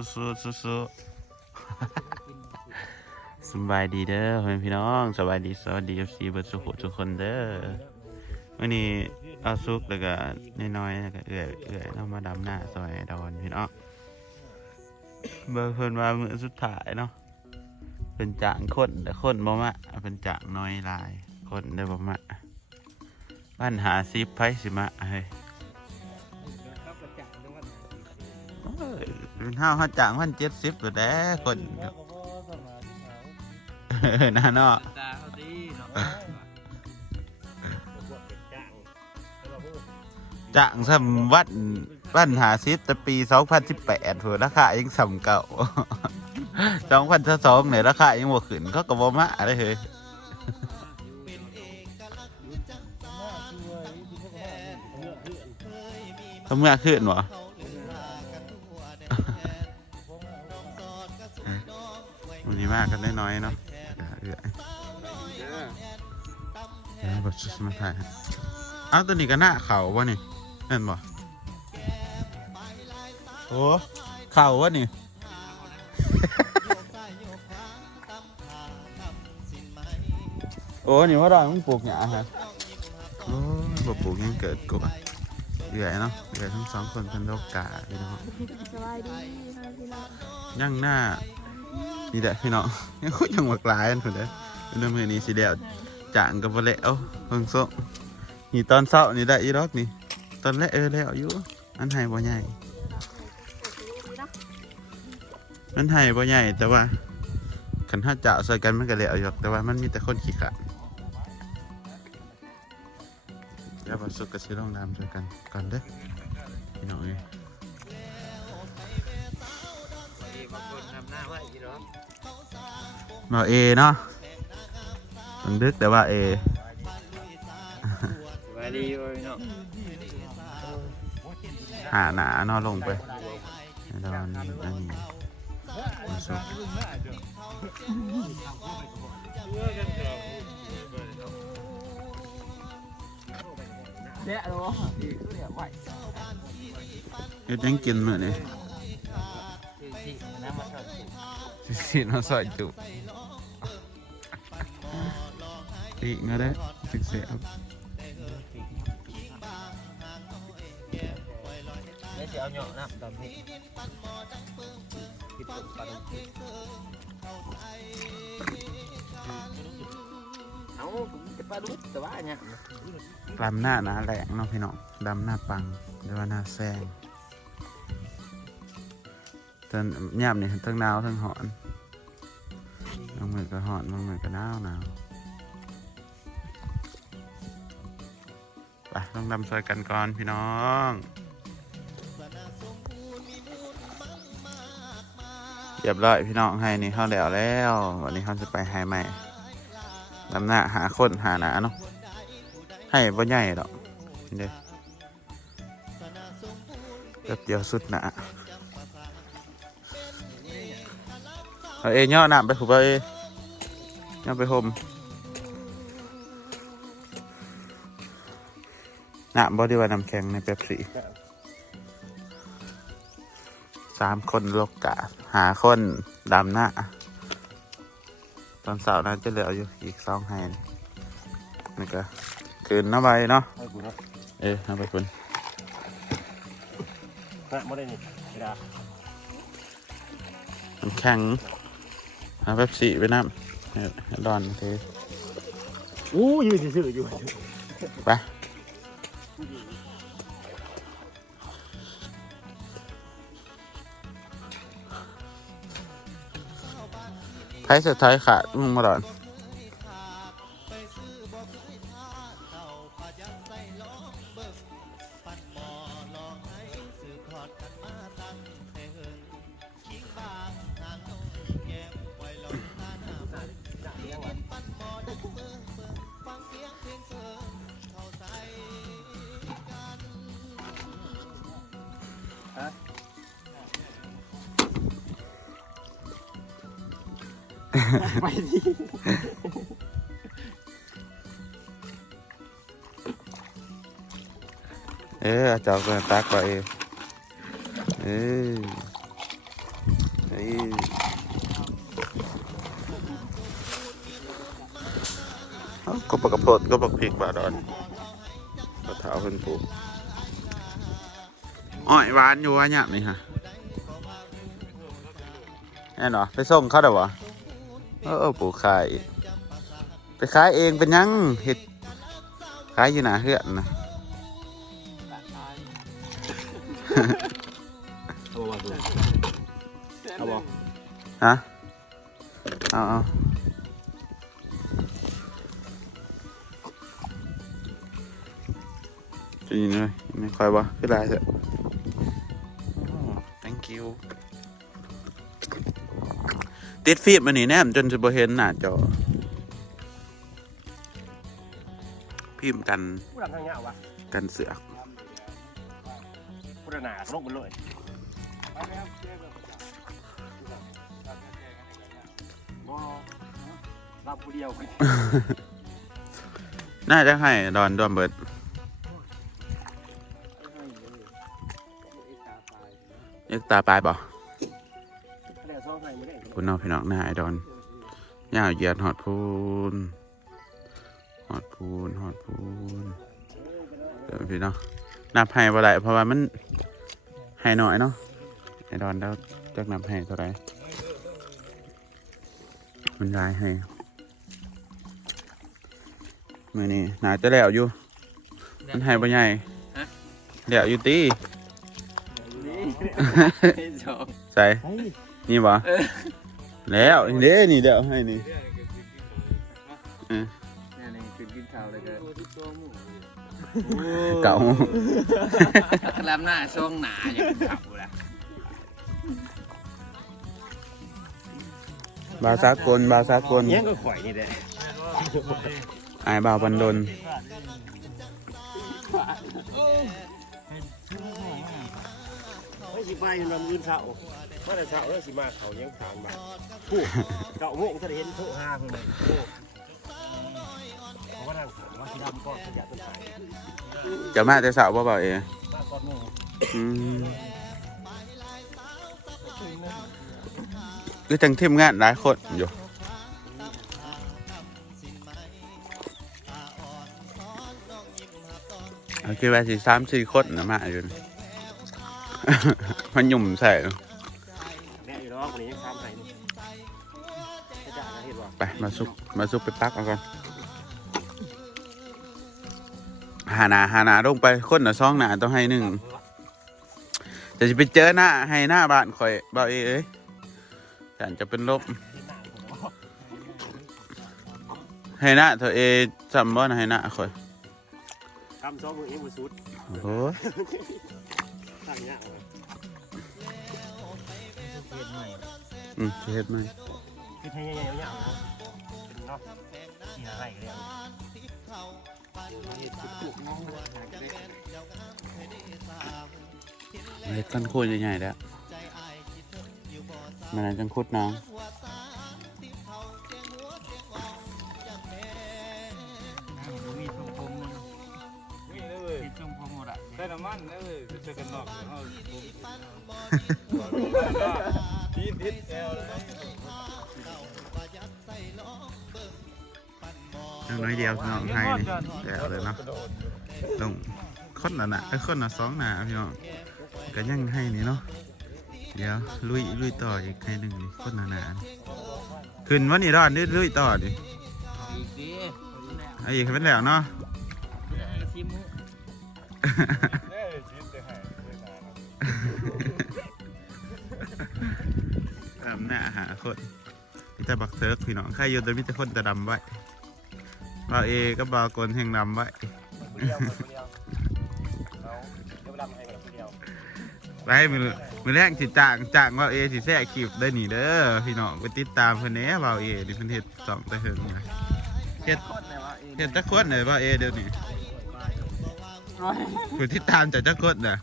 สู้สู้สู้สู้สบายดีเด้อพ่อแม่พี่น้องสบายดีสวัสดีเอฟซีเบิร์ดสุขทุกคนเด้อวันนี้เอาซุกแล้วก็น้อยๆแล้วก็เอื่อยเอื่อยเรามาดำหน้าซอยดอนพี่น้องเบอร์เพิ่นว่ามือสุดท้ายเนาะเป็นจางคนแต่คนบ่มาเป็นจางน้อยลายคนได้บ่มาบ้านหาซิปไผสิมาเฮ้ย เป็นห้าวห้าจางพันเจ็ดสิบตัวแด้คนแล้วก็พ่อสมาธิเขาเออน่าเนาะตาเขาดีเนาะผมว่าเป็นจ้างแล้วก็พูดจางสำวัดบ้านหาซิปแต่ปีสองพันสิบแปดหัวราคายังสำเก่าสองพันสองเนี่ยราคายังบ่ขึ้นเขาก็บ่มาเลยเฮ้ยน่าช่วยที่พวกเขาเลือกเพื่อนเขาเมื่อ มากกันได้น้อยเนาะเอื้อเดี๋ยวแบบชุดมาถ่ายเอ้าวตัวนี้ก็หน้าเขาวะนี่นั่นบ่โอ้เข่าวะนี่โอ้นี่ว่าดอยมึงปลูกหยาฮะโอ้บ่ปลูกยังเกิดกว่าเอื่อยเนาะเอื่อยทั้งสองคนเป็นโรคกาพี่น้องยดีค่ะพี่น้องย่างหน้า นี่แหละพี่น้องยังคุยยังหมากหลายอันพุ่นเด้อเรื่องมือนี้สิเดียวจางกับบ่แล้วเพิ่งโซนี่ตอนเช้านี่ได้อีรอกนี่ ตอนแรกเออแล้วอยู่อันไห้บ่ใหญ่มันไห้บ่ใหญ่แต่ว่าคันถ้าจะใส่กันมันก็แล้วอยู่หรอกแต่ว่ามันมีแต่คนขี้ขลาดเดี๋ยวมาสุกกับสิลองน้ำใส่กันก่อนเด้อพี่น้องเอ้ เนาะมาเอเนาะมันดึกแต่ว่าเอสบายดีเว้ยเนาะหาหนาเนอนลงไปดอนอันนี้มาสุกเดี๋ยวเนาะเดี๋ยวไหวเฮ็ดหยังกินมื้อนี้คือสิน้ำมาทอด สุกสิสิมาซอยจุอีกเงาได้สิเสียบแล้วจะเอาเหยาะน้ำตอนนี้คิดตกปลาดุกเอาผมจะปลาดุกแต่ว่าเนี่ยดำหน้าหนาแหลงเนาะพี่น้องดำหน้าปังหรือว่าหน้าแซง ตอนยามนี่ทั้งหนาวทั้งหอนบางมือก็หอนบางมือก็หนาวหนาวไปต้องดำซอยกันก่อนพี่น้องเรียบร้อยพี่น้องให้นี่เขาแล้วแล้ว วันนี้เขาจะไปให้ใหม่ลำหน้าหาคนหาหนาเนาะให้บ่ใหญ่ดอกเด้แป๊บเดียวสุดหนา เอาเอย่อหนามไปผูกไปเอย่อไปห่มหนามบอดี้ว่าน้ำแข็งในเป๊ปซี่สามคนโลกกาหาคนดำหน้าตอนเสาร์นั้นจะเหลืออยู่อีกสองแฮนนี่ก็คืนน้ำใบเนาะให้กูนะเอ้ยน้ำใบคุณฮะไม่ได้นี่เวลาน้ำแข็ง หาเป๊ปซี่ไปน้ำให้ให้ดอนเทอู้ยืนซื่อๆอยู่ไปไทยสุดท้ายขาดมึงมาดอน เออเอาจอกเงินตักไปเออเอ้ก็ปกระโพดก็ปกพริกบาดอนก็เท้าเพิ่นปลูกอ้อยหวานอยู่วะเนี่ยนี่ฮะแน่นอนไปส่งเขาเด้อวะเออปลูกขายไปขายเองเป็นยังเห็ดขายอยู่หนาเฮือนนะ ฮะเอาเอาจะยินเลยไม่ค่อยบ่คือได้เถอะ thank you ติดฟีดมานี่แนมจนจะบ่เห็นหน้าจอ พิมพ์กันผู้ดำทางเงาวะกันเสือก ผู้ดำหนาลงไปเลย รับผู้เดียวกันน่าจะให้ดอนดอนเบิดยักตาปลายเปล่าคะแนนซ้อมให้ไม่ได้พูนเอาพี่น้องหน้าไอดอนย่าวเหยียดหอดพูนหอดพูนหอดพูนเดี๋ยวพี่เนาะนับให้บ่ได้เพราะว่ามันให้น้อยเนาะไอดอนเดาจักนับให้เท่าไหรมันรายให้ มือนี้น่าจะแล้วอยู่ มันให้บ่ใหญ่แล้วอยู่ตีสองใส่นี่บ่แล้วเด้นี่เดี๋ยวให้นี่นี่นี่คือกินข้าวเลยก็เก่ากระลำหน้าช่วงหนาอย่างกินข้าวละบาวสากลบาวสากลเนี้ยก็ข่อยนี่แหละ อายบาวบันดลไม่สิไปมันยืนเสามาแต่เสาแล้วสิมาเขายังทางมาผู้เก่าโมงถ้าได้เห็นโทรห้าเพิ่นเลยโอ้เขาก็นั่งถามว่าสิดำก็ขยะต้นไม้จะมาแต่สาวบ่บ่าวเอมาก่อนโมงอืมคือจังทีมงานหลายคนอยู่ คิดว่าสิสามสี่คนนะมาอยู่นี่มันหยุ่มใส่แม่อยู่ร้องคนนี้ยังทำให้นี่จะจ่ายนะเห็นบ่ไปมาซุกมาซุกไปปักเอาก่อนหาหนาหาหนาลงไปคนละสองหนาต้องให้หนึ่งแต่จะไปเจอหน้าให้หน้าบ้านข่อยบ่าวเอเอ้ยฉันจะเป็นลบให้หน้าเธอเอจำบ่นะให้หน้าข่อย ทำซ้อมมือเองมือสุดโอ้โหตั้งเนี้ยเอาไว้อืมสิเฮ็ดไหมคือให้ใหญ่ๆเนี่ยเอาเป็นเนาะที่หาให้กันแล้วเฮ็ดกันโคตรใหญ่ๆแล้วมันนั้นจังคุดน้องมีทรงผมนึงวิ่ง หมดอะใส่น้ำมันเลยไปเจอกันนอกเดี๋ยวเอาทีดิดแอลเลยจังน้อยเดียวพี่น้องไทยนี่แล้วเลยเนาะลงคนละหนะไอ้ยคนละสองหนาพี่น้องก็ยังให้นี่เนาะเดี๋ยวลุยลุยต่ออีกให้หนึ่งนี่คนละหนาขึ้นวันนี้รอดนี่ลุยต่อดิอีกทีไอ้อีกเป็นแล้วเนาะ ชิมมือเอ้ยชีสจะหน้าหาคนมีแต่บักเซิร์กพี่น้องใครอยู่แต่มีแต่คนแต่ดำไว้บาวเอก็บาวกลแห่งดำไว้ไปให้กันคนเดียวไปมือมือแรกสิจ้างจ้างบาวเอสิแท้คลิปได้หนีเด้อพี่น้องไปติดตามเพิ่อนแหน่บาวเอนี่เพิ่อนเฮ็ดสองแต่เฮิงนะเฮ็ดคนเห็นจักคนไหนว่าเอเดี๋ยวนี้ ผู้ที่ตามจากจ้ากรเนี่ะ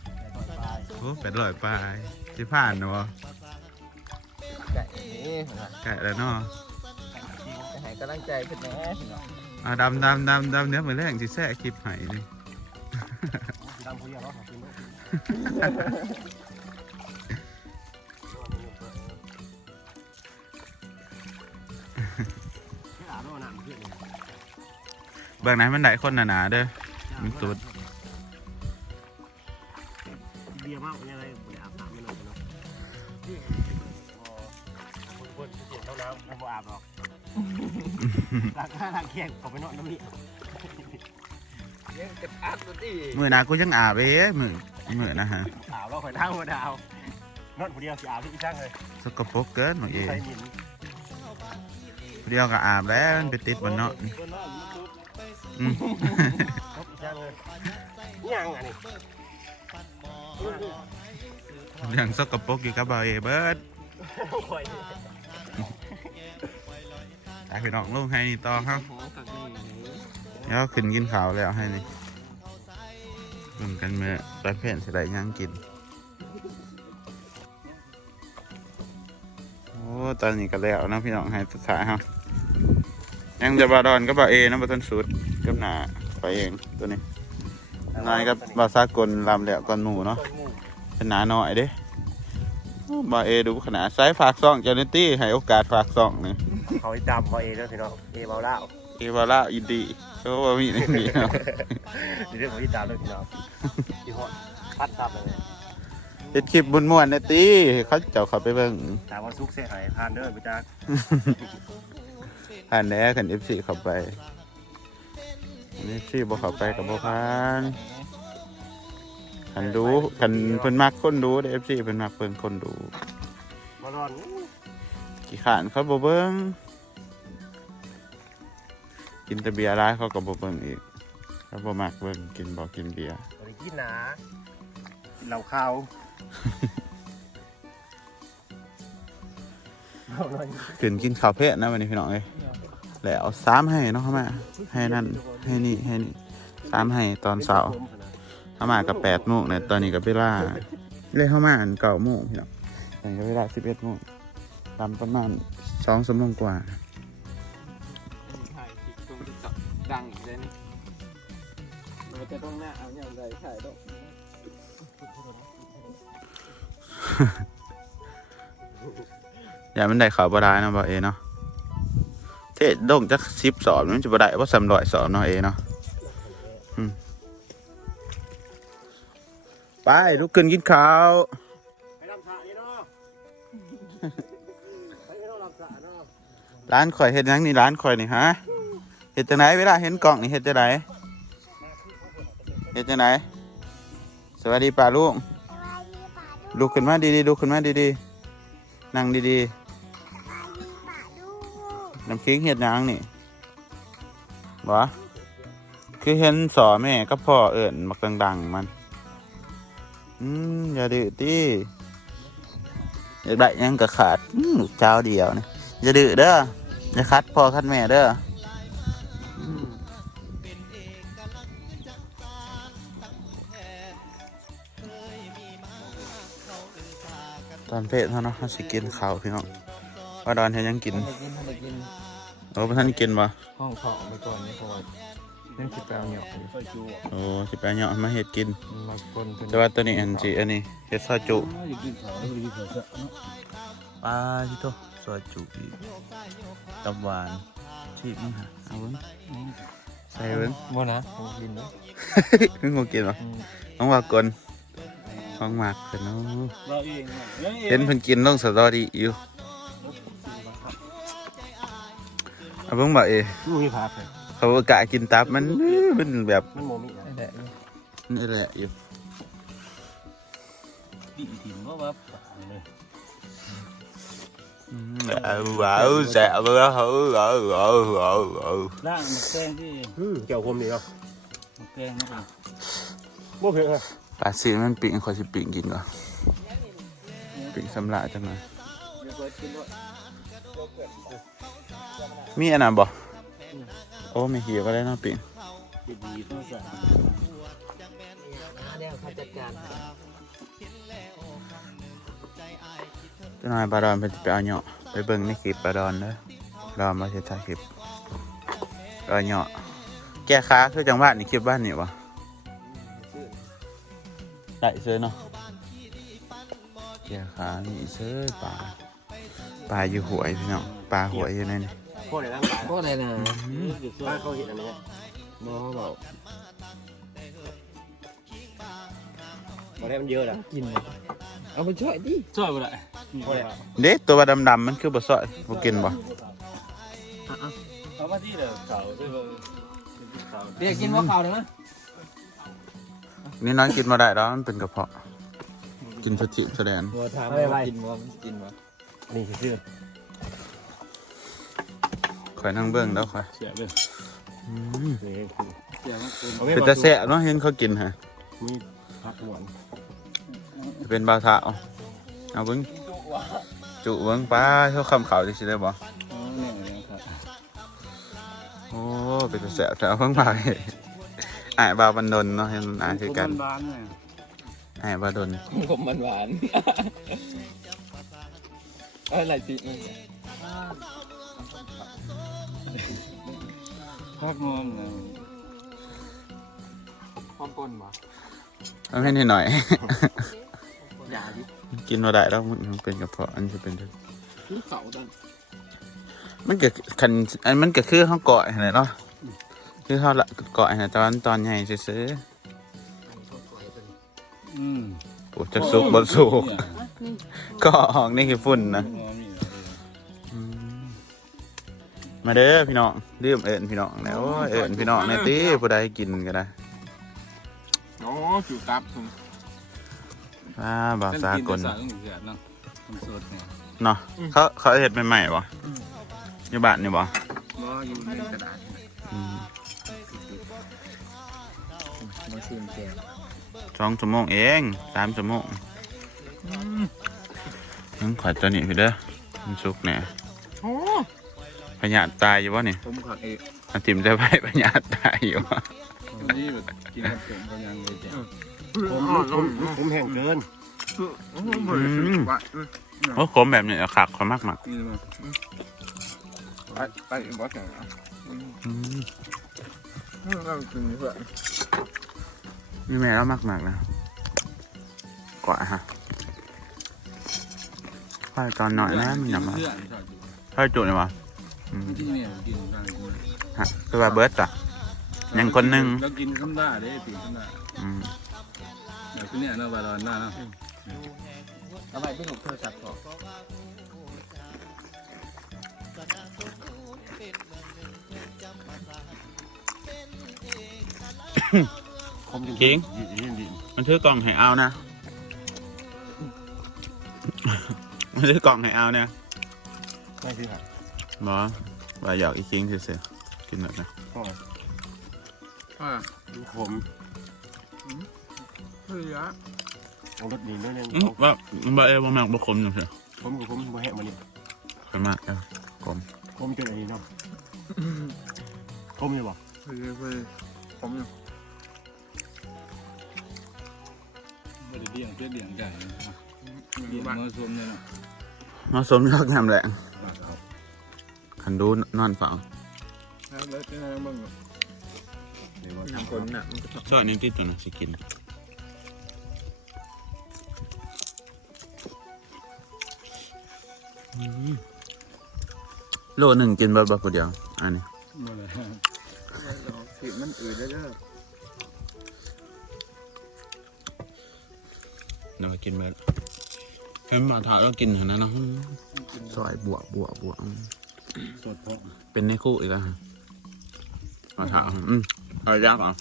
โอ้แปดลอยปลายสิผ่านเนะะไก่ไก่แล้วเนาะหายกำลังใจเป็นแน่เนาะดำดำดำดำเนื้อเหมือนแรงที่แท้คลิปหายเลยบางเบื้องไหนมันได้คนหนาๆเด้อมันสุด บียร์มากเป็นอะไรบ่ได้อาบน้ำไม่นอนเนาะคนคนเสียเท่าน้ำผมบ่อาบหรอกล้างหน้าล้างแข้งผมไปนอนน้ำนี่ยังกระทัดตัวที่มือนากูยังอาบเอ้มือมือนะฮะอาบแล้วข่อยทั้งมาดาวนอนผู้เดียวสิอาบที่ช่างเลยสกปรกเกินหนูเอใส่หมิ่นผู้เดียวก็อาบแล้วไปติดบนเนาะอืมครบอีกช่างเลยนี่ยังอันนี้ เรื่องสกปรกอยู่กับเบาเอเบิร์ดตายพี่น้องลงให้นี่ต่อครับโอ้กักนี่เดี๋ยวขึ้นกินข้าวแล้วให้นี่รวมกันเมื่อไปเพ่นสิได้หยังกิน โอ้ตอนนี้ก็แล้วนะพี่น้องให้สุดท้ายครับยังจะบาดอนก็บาเอนะบาทันสุดกับหนาไปเองตัวนี้ นายกับบาซากลลำแล้วก่อนหมูเนาะต้นหมูเป็นหนาหน่อยเด้โอ้บาเอดูขนาดไซส์ฝากซองเจ้าหน้าที่ให้โอกาสฝากซองนี่เขาอีดำเขาเอแล้วสิเนาะเอเบาเล่าเอวาล่าอินดีเพราะว่ามีในนี้เนาะดีเรื่องของอีดำเลยพี่น้องที่หอดพัดตับเลยเฮ็ดคลิปบุญม่วนๆนะตีเขาเจ้าเขาไปเบิ่งถามว่าซุกเสียหายทานเด้อไปจ้าผ่านแหน่ขัน F4 เข้าไปอั นนี้ที่บ่เข้าไปกับบ่ผ่านขันดูขันเพิ่นมักคนดูเด้ F4 เพิ่นมักเพิ่นคนดูบอลอนกี่ขานเขาบ่เบิ่งกินแต่เบียร์ร้ายเขาก็บ่เบิ่งอีกเขาบ่มักเบิ่งกินบ่กินเบียร์บริกินหนากินเหล้าขาวเอาหน่อยขึ้นกินข้าวเพะนะวันนี้พี่น้องเอ้ย แล้วสามให้เนาะเข้ามาให้นั่นให้นี่ให้นี่สามให้ตอนเช้าเข้ามากับแปดโมงเนี่ยตอนนี้กับเวลาเลยเข้ามาอันเก้าโมงพี่น้องตอนนี้ก็เวลาสิบเอ็ดโมงทำประมาณสองชั่วโมงกว่าถ่ายคลิปตรงที่สับดังอีกเลยนี่เราจะต้องหน้าเอาอย่างไรถ่ายต้องอย่ามันได้ข่าวบได้เนาะบอเอเนาะ เทศโด่งจักสิบสอบมันจะบได้ว่าสำรอยสอบเนาะเอเนาะอืมไปลุกขึ้นกินข้าวไปลำสระนี่เนาะไปไม่ต้องลำสระเนาะร้านข่อยเห็ดหยังนี่ร้านข่อยนี่ฮะเห็ดจังไหนเวลาเห็นกล่องนี่เห็ดจังไหนเห็ดจังไหนสวัสดีป่าลุงลุกขึ้นมาดีๆลุกขึ้นมาดีๆนั่งดีๆ น้ำเคิงเห็ดหยังนี่วะคือเห็นสอแม่กับพ่อเอิ่นมักดัง ๆ มัน อืมอย่าดื้อตีอยากได้ยังกะขาดอืมเจ้าเดียวนี่อย่าดื้อเด้ออย่าคัดพ่อคัดแม่เด้อตอนเพศเขานาะเขาสิกินข้าวพี่น้อง ว่าดอนเฮ็ดหยังกินไปกินไปกินโอ้บ่ทันกินบ่ห้องของไปก่อนนี่พอนั่นคือแปลวเหนียวซอยจูโอ้สิไปเหยาะมาเฮ็ดกินมาคนเป็นแต่ว่าตัวนี้อันสิอันนี้เฮ็ดซอยจุอยากกินเขาอยากกินเขาซะเนาะปลาที่โตซอยจุอีกตับหวานชีมึงหาเอาเบิ่งใส่เบิ่งโมนะผมกินนะมึงบ่กินบ่น้องว่ากลน้องมากเพิ่นเนาะเราเองเนี่ยเห็นเพิ่นกินลงสตอรี่อยู่ เอาเบิ่งบ่เอลูกมีผักเลยเขาว่ากะกินตับมันมันแบบมันโมมินะแหละนี่แหละอยู่ปีถิ่นว่าว่าเลยเอาเอาแซ่บเลยเอาเอาเอาเอาเอาล่างหมึกแกงที่เกี่ยวคมนี่เนาะหมึกแกงนะครับโม่เพียงเลยปลาซีมันปิ่งขอสิปิ่งกินก่อนปิ่งสำลักจังเลย มีอันน่ะบ่โอ้ไม่เหี่ยวก็ได้เนาะปิ่งดีดีต้องสั่งเดี๋ยวเขาจัดการเจ้านายปลาดอนเพิ่นสิไปเอาเหยาะไปเบิ่งในคลิปปลาดอนเด้อรอมาเฮ็ดถ่ายคลิปเอาเหยาะแก้ค้าคือจังหวัดนี่คลิปบ้านนี่บ่ได้เสื้อเนาะแก้ค้านี่เสื้อปลาปลาอยู่หวยพี่น้องปลาหวยอยู่ในนี่ เพ่อได้ร่างกายก็อะไรนะบ้านเขาเห็นอันนี้หมอเขาบอกบ่ได้มันเยอะนะกินเลยเอาไปช่วยดิช่วยบ่ได้พ่อได้เด็ตัวดำๆมันคือบ่ซอยบ่กินบ่เอามาที่เด้อเสาด้วยบ่เสาเรียกกินว่าเขาวเดี๋ยวนะนี่น้อยกินมาได้แล้วมันเป็นกระเพาะ กินสติแสดงหัวถามว่ากินว่ามันกินว่านี่ชื่อ คอยนั่งเบิ้งแล้วคอยเสียเด้ออืมนี่เสียมันเป็นเอาไว้เป็นบ่ตาแสะเนาะเห็นเขากินฮะมีผักหวานจะเป็นบาทาเอาเอาเบิ้งจุเบิ้งป้าเขาคำเขาจะสิได้บ่อ๋อเนี่ยเนี่ยครับโอ้เป็นตาแสะแต่เอาเพิ่งไปอ่ายบาวบันดนเนาะเห็นอ่ายคือกันบ้านๆเนี่ยอ่ายบาวดนผมมันหวานเอะไรสิ พักงอมเนี่ยความปนวะเอาให้นิดหน่อย อย่าดิกินมาได้แล้วมันเป็นกระเพาะอันจะเป็นลูกเสาตอนมันก็คันอันมันก็คือเขาเกาะไหนเนาะคือเขาละเกาะไหนตอนตอนใหญ่ซื้ออืมๆโอ้จะสุกบนสุกก็ออกนี่คือฝุ่นนะ มาเด้อพี่น้องดื่มเอิญพี่น้องแล้วเอิญพี่น้องในตีผู้ใดกินก็ได้โอ้จูตับผมอ่าบาวสากลสากลเสียเนาะมันสดเนี่ยเนาะเขาเขาเห็ดใหม่ๆบ่อยู่บ้านนี่บ่บ่อยู่ในกระดาษอืมมาชิมแกงสองชั่วโมงเองสามชั่วโมงยังขอตัวนี้พี่เด้อมันสุกแน่โอ้ พญาตายอยู่บ่นี่ผมขัดเองอาทิมจะไปพญาตายอยู่บ่นี่แบบกินกับผมก็ยังเลยจ้ะผมผมผมแห้งเกินโอ้ขมแบบนี้อะคักขมมากมากนี่มาไปไปบอสเหรอๆอืมเรากินเพื่อนี่แม่เรามากมากๆนะกว่าฮะค่อยตอนหน่อยนะมันหนักมาเพื่อนชอบค่อยจุเลยวะอืม ที่เนี่ยกินกันฮะคือว่าเบิร์ตอะยังคนหนึ่งแล้วกินข้าวหน้าได้ปีข้าวหน้าอืมเดี๋ยวที่เนี่ยเนาะบาลอนหน้าเนาะเอาไปที่หนูโทรศัพท์ก่อนคมจริงคิงดีดีดีมันถือกล่องให้เอานะมันถือกล่องให้เอาเนี่ยไม่คือครับ บอว่าอยากอีกคิงเสียๆกินหน่อยนะพ่ออ่าดูขมเฮ้ยอะเอารสดีด้วยนึงอืมว่าว่าเอว่าแมกบุคมจังเสียผมกับผมบ่แห้งมานี่ขมมากเออผมเจออันนี้เนาะคมอยู่บ่เฮ้ยเฮ้ยผมบริเดียงเพื่อเดียงใหญ่เดียงมาชมเนี่ยเนาะมาสมยอกยำแหละ ขันดูนอนฝังแล้วแล้วจะนั่งบ้างเดี๋ยวว่าทำคนน่ะมันก็ซอยนี้ที่ตัวน่ะสิกินอืมโลหนึ่งกินเบิดบ่ผู้เดียวอันนี้มาเลยผิดมันอืดได้แล้วเดี๋ยวกินเบิดให้มาถ่ายแล้วกินหันนะเนาะซอยบวกบวกบวก สดพร้อมเป็นในคู่อีกแล้วฮะมาถ่ายอืมเอายักษ์เหรอ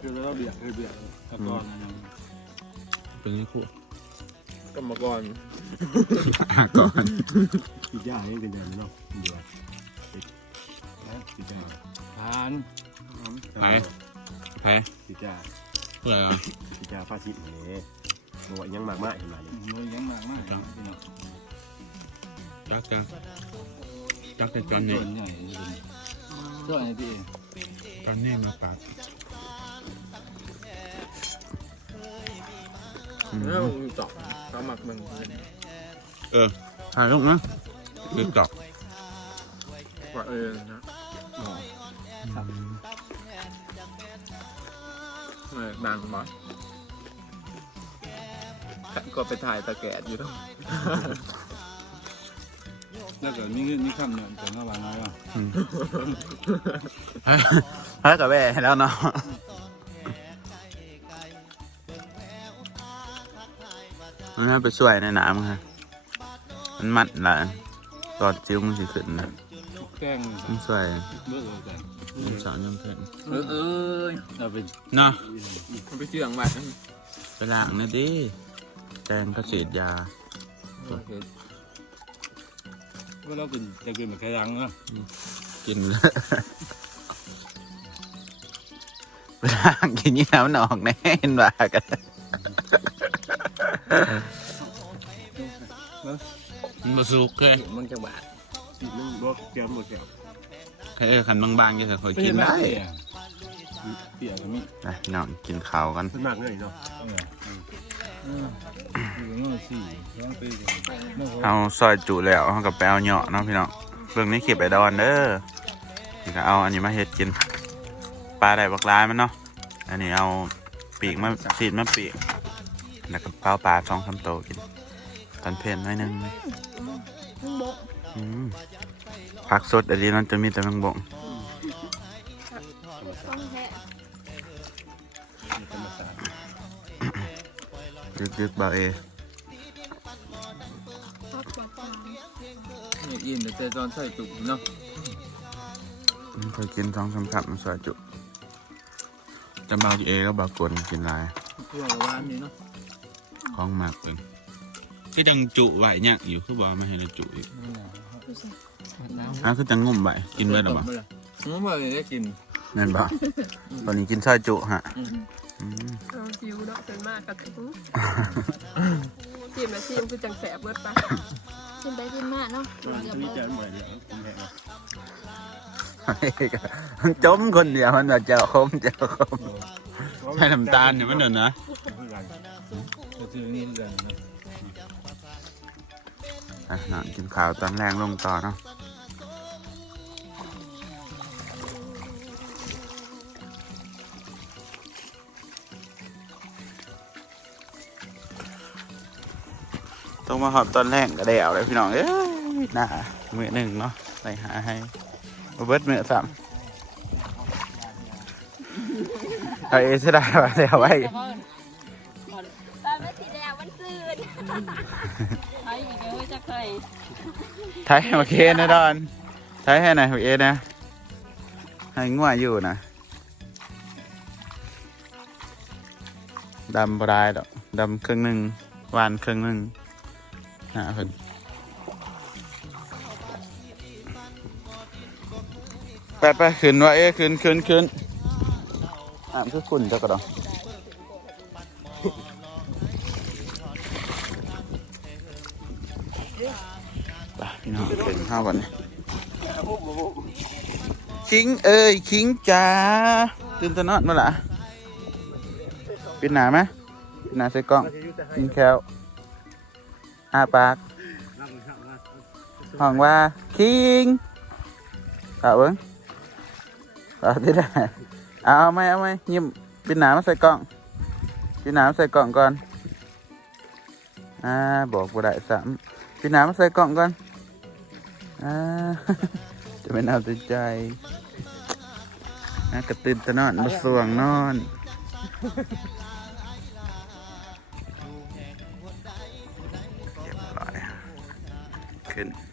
คือเราเบียงคือเบียงตะกอนนะเป็นในคู่กรรมกรก่อนกินยาให้เป็นแบบนี้เนาะเดี๋ยวกินยาทานไปแพ้กินยาเพื่ออะไรกินยาฟาซินี่บ่ว่ายังมากมากเห็นไหมนี่น้อยยังมากมากพี่น้องจัก จักแต่จอนนี่วนใหญ่ส่วนใหญ่พี่จอนนี่มาปากแล้วตอกสมัครมึงเออถ่ายรูปนะติ๊กต็อกว่าเออนะเออดังมั้ยก็ไปถ่ายตะแกดอยู่ต้อง แล้วก็มีเงินมีคำเนี่ยแต่ละวันน้อยว่าอืมเฮ้ยกับแม่แล้วเนาะมันน่าไปช่วยในน้ำค่ะมันมัดหละตอนจิ้วมันสิขึ้นนะแกล้งมันช่วยเบื่อเลยกันมันสอนยังขึ้นเออเออเราเป็นเนาะมันไปเชื่องบัดไปล้างนะดิแตงกระสีดยา ว่าเราเป็นจะกินแบบแค่ยังเนาะกินเลยไปล้างกินยี่น้ำมันออกแน่เห็นว่ากันมันบสุกเลยมันจะบาดสิมันบ่แก้มบ่แก้มแค่ขันบางๆจะคอยกินได้เปียกก็มีนะพี่น้องกินข้าวกันส่วนมากเลยเนาะ เออเอออยู่โน่นสี่ร้องตีกันเมื่อเอาซอยจุแล้วเอากับแปเอาเหยาะเนาะพี่น้องเรื่องนี้เก็บไปดอนเด้อนี่ก็เอาอันนี้มาเฮ็ดกินปลาได้บักลายมันเนาะอันนี้เอาปีกมาสีดมาปีกแล้วก็เป้าปลาสองสามโตวกินตอนเพลนหน่อยหนึงมึงบกอืมผักสดอันนี้นั่นจะมีแต่แมงบงต้อง ยึกๆเบาเอพักกว่าจานเนี่ยอินแต่ตอนใส่ตุ่มเนาะอืมเคยกินสองสามคำมันซอยจุจะเบาเอแล้วเบากวนกินหลายเพื่อวานนี่เนาะของมากเองคือจังจุไหวเนี่ยอยู่คือบอกมาให้เราจุอีกดูสิอะคือจังงุ่มไหวกินไว้หรอบ่ผมว่าได้กินนั่นบ่ตอนนี้กินซอยจุฮะอืม เอาจิวเนาะเป็นมากกระทุ้งจิ้มและจิ้มคือจังแสบเบิดไปจิ้มไปจิ้มมาเนาะมันเดี๋ยวมีเบิแต่ดหน่อยเดียวกินแห้งมันจมคนเดียวมันแบบเจ้าคมเจ้าคมใช้น้ำตาลเนี่ยมันเดินนะก็คือนี่กันนะอะนอนกินข้าวตอนแรงลงต่อเนาะ ต้องมาหอบตอนแรกก็ได้เอาเลยพี่น้องเอ้ยหน้ามือหนึ่งเนาะใส่หาให้บ่เบิดมือสามเอาเอสได้มาแล้วไว้ตาไม่สีแดงมันซื่นไอ้อีกเอ้ยจะเคยไทยโอเคนะดอนไทยให้หน่อยโอเคนะ ให้ง่วอยู่นะดำบรายดอกดำครึ่งหนึ่งหวานครึ่งหนึ่ง หาเพิ่นไปไปขึ้นว่าเอ้ขึ้นขึ้นขึ้นอ่านคือคุณจ้ากระดองไปพี่น้องขึ้นข้าวก่อนคิงเอ้ยคิงจ้าตื่นตะนอนมาละปิดหนาไหมปิดหนาใส่กล้องกินแคว อาปากห้องว่าคิงเอาเบิ้งเอาที่ได้เอาไหมเอาไหมยิ้มปิดหนามใส่กล้องปิดหนามใส่กล่องก่อนอ่าบอกบ่ได้สามปิดหนามใส่กล่องก่อนอ่าจะเป็นเอาแต่ใจกระตื่นตะนอนมาสว่างนอน can